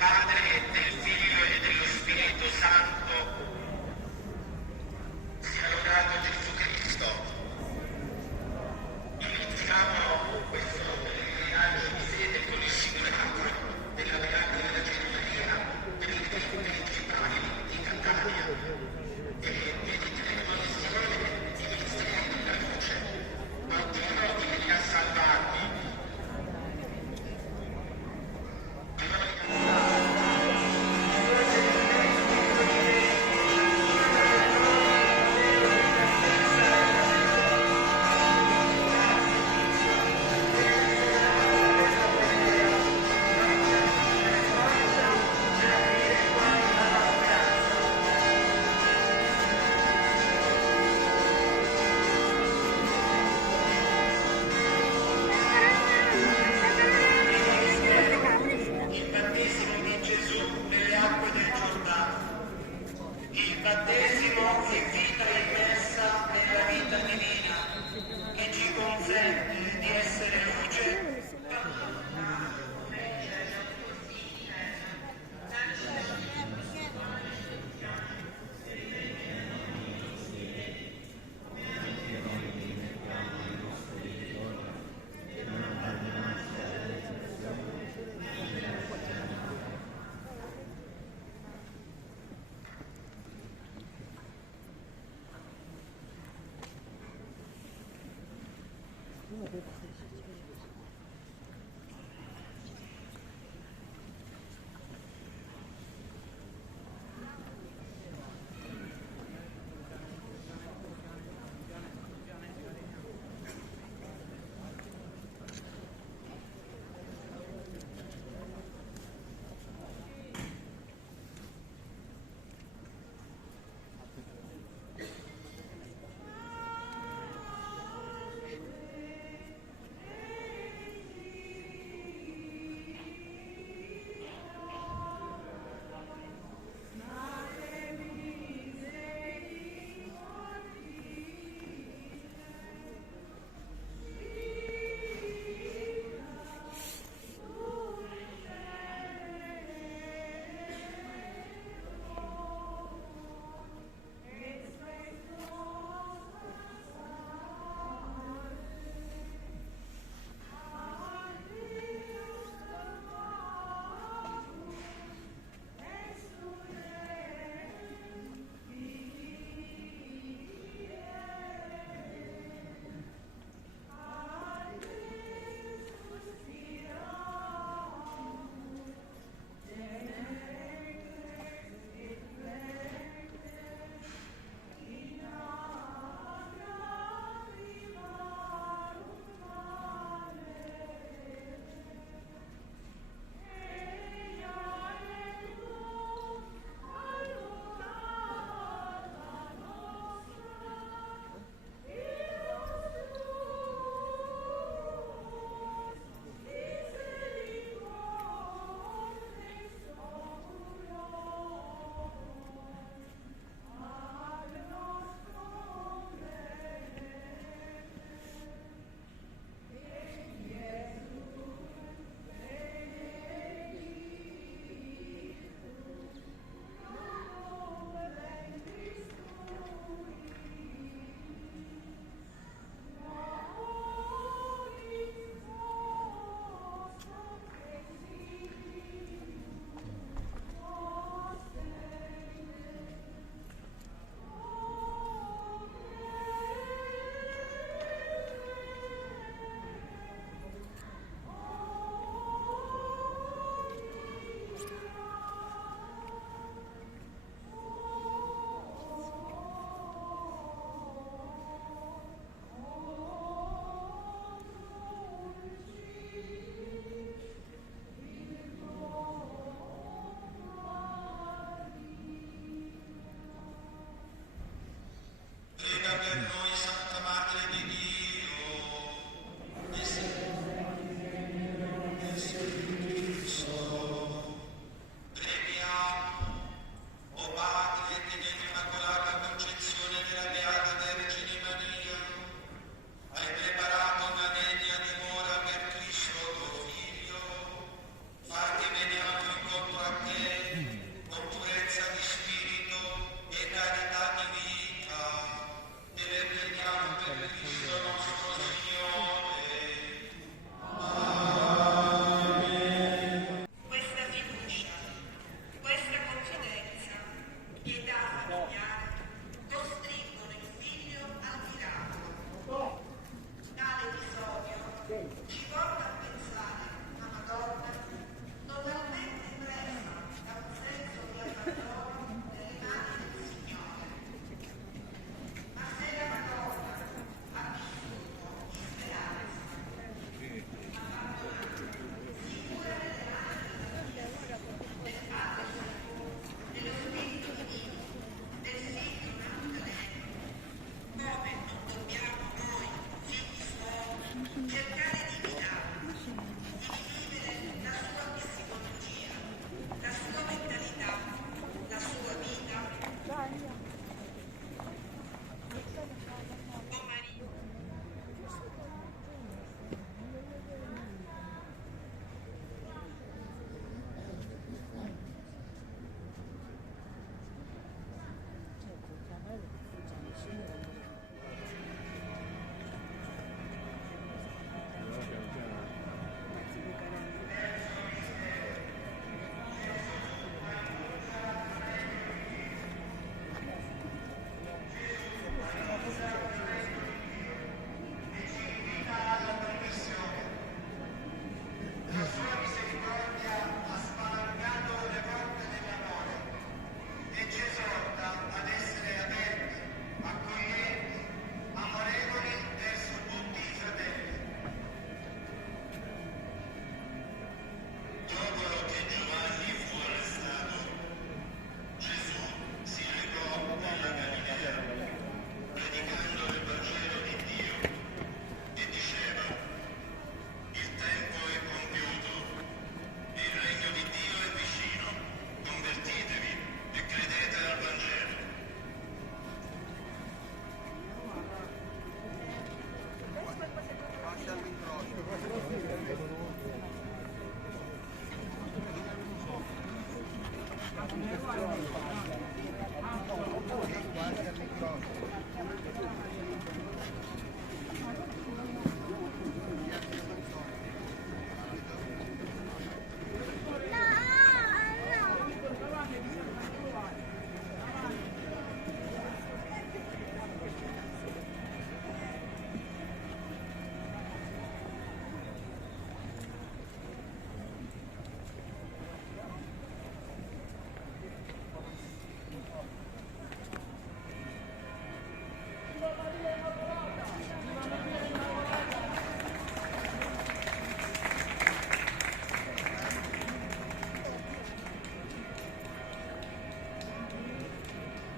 Padre, del Figlio e dello Spirito Santo. Sia lodato Gesù Cristo. Iniziamo questo pellegrinaggio di fede con il signorato della Beata Vergine Maria per i tre principali di Catania e mediteremo insieme i misteri della luce. Qualcuno viene a salvarmi.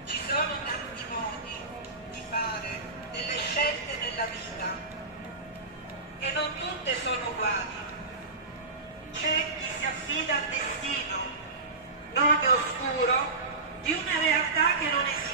Ci sono tanti modi di fare delle scelte nella vita e non tutte sono uguali. C'è chi si affida al destino, nome oscuro di una realtà che non esiste.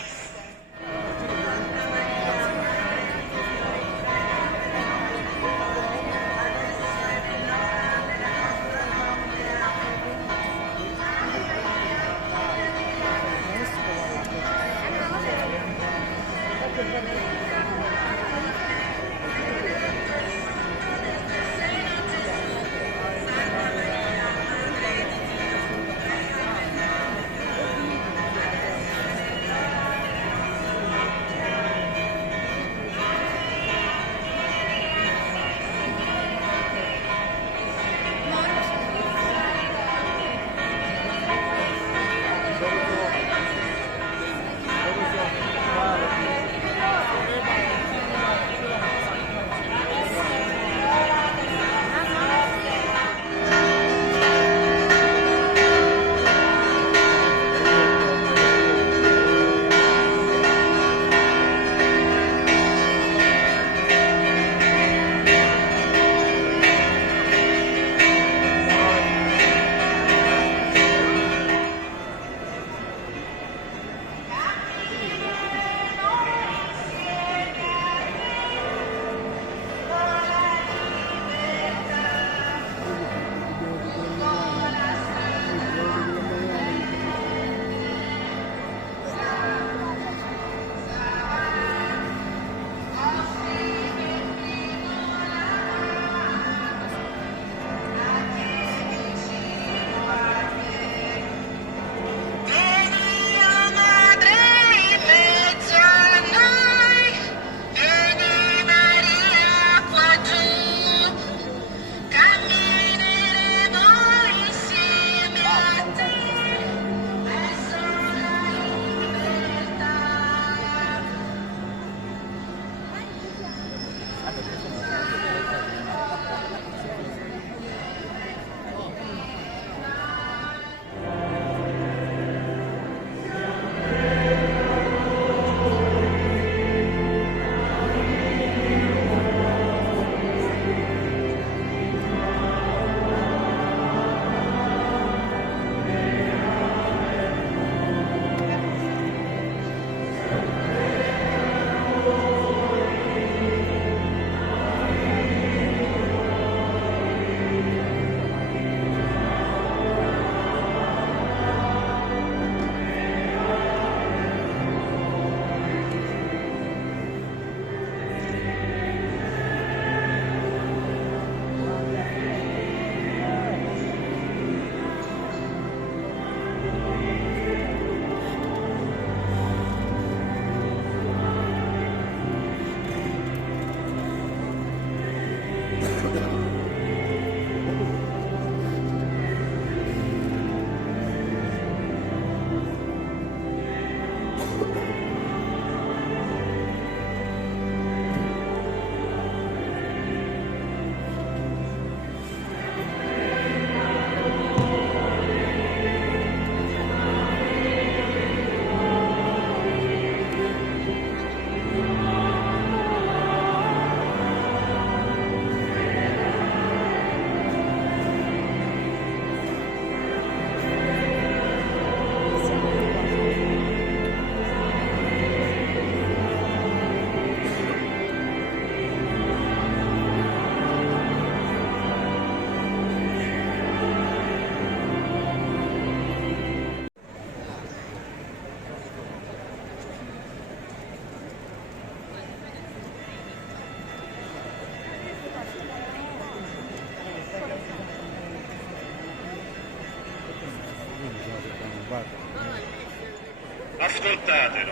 Ascoltatelo.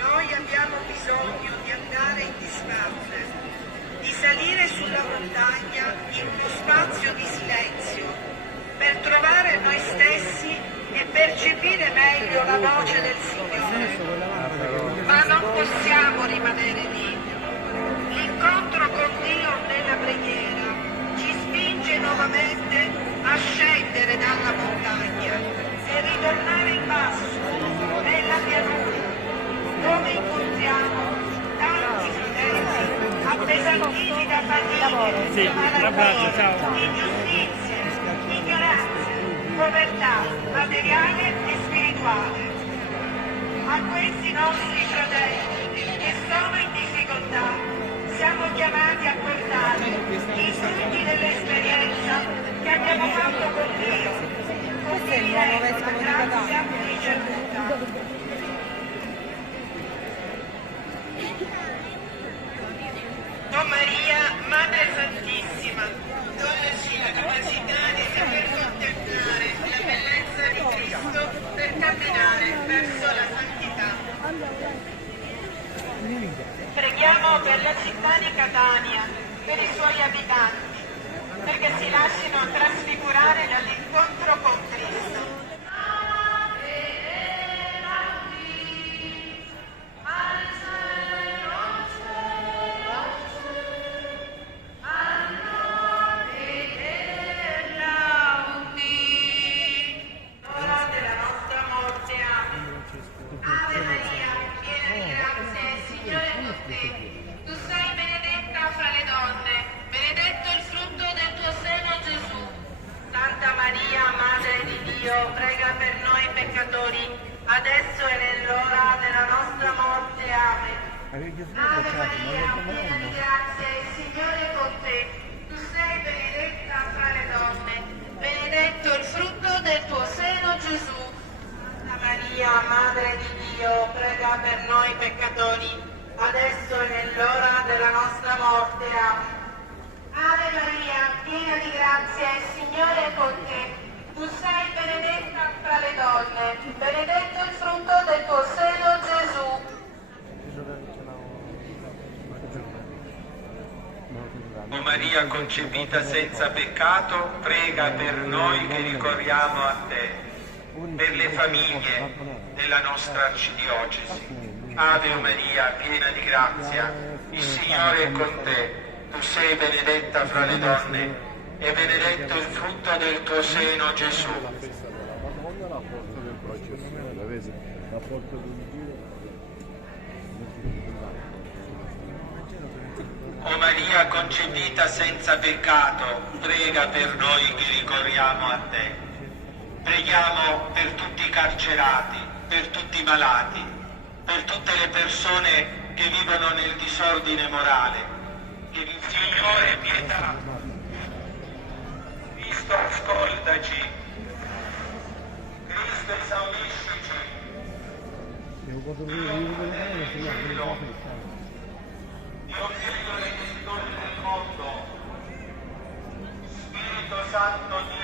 Noi abbiamo bisogno di andare in disparte, di salire sulla montagna in uno spazio di silenzio, per trovare noi stessi e percepire meglio la voce del Signore. Ma non possiamo rimanere lì. L'incontro con Dio nella preghiera ci spinge nuovamente a scendere dalla montagna e ritornare in basso, nella pianura, dove incontriamo tanti fedeli appesantiti da fatiche, malattie, ingiustizie, ignoranza, povertà materiale e spirituale. A questi nostri fratelli che sono in difficoltà siamo chiamati a portare i frutti dell'esperienza che abbiamo fatto con Dio, condividendo la grazia ricevuta. O Maria, Madre Santissima, donaci la capacità di saper contemplare la bellezza di Cristo per camminare verso la santità. Preghiamo per la città di Catania, per i suoi abitanti, perché si lasciano trasfigurare dall'incontro con Cristo. Tu sei benedetta fra le donne, benedetto il frutto del tuo seno Gesù. Santa Maria, Madre di Dio, prega per noi peccatori, adesso e nell'ora della nostra morte. Amen. Ave Maria, piena di grazia, il Signore è con te. Tu sei benedetta fra le donne, benedetto il frutto del tuo seno Gesù. Santa Maria, Madre di Dio, prega per noi peccatori, adesso e nell'ora della nostra morte. Amen. Ave Maria, piena di grazia, il Signore è con te. Tu sei benedetta fra le donne, benedetto il frutto del tuo seno Gesù. O Maria concepita senza peccato, prega per noi che ricorriamo a te, per le famiglie della nostra arcidiocesi. Ave Maria, piena di grazia, il Signore è con te. Tu sei benedetta fra le donne e benedetto il frutto del tuo seno, Gesù. O Maria concepita senza peccato, prega per noi che ricorriamo a te. Preghiamo per tutti i carcerati, per tutti i malati, per tutte le persone che vivono nel disordine morale. Che il Signore pietà. Cristo ascoltaci. Cristo esauriscici. Dio fratello, Dio Figlio Redentore del mondo, Spirito Santo Dio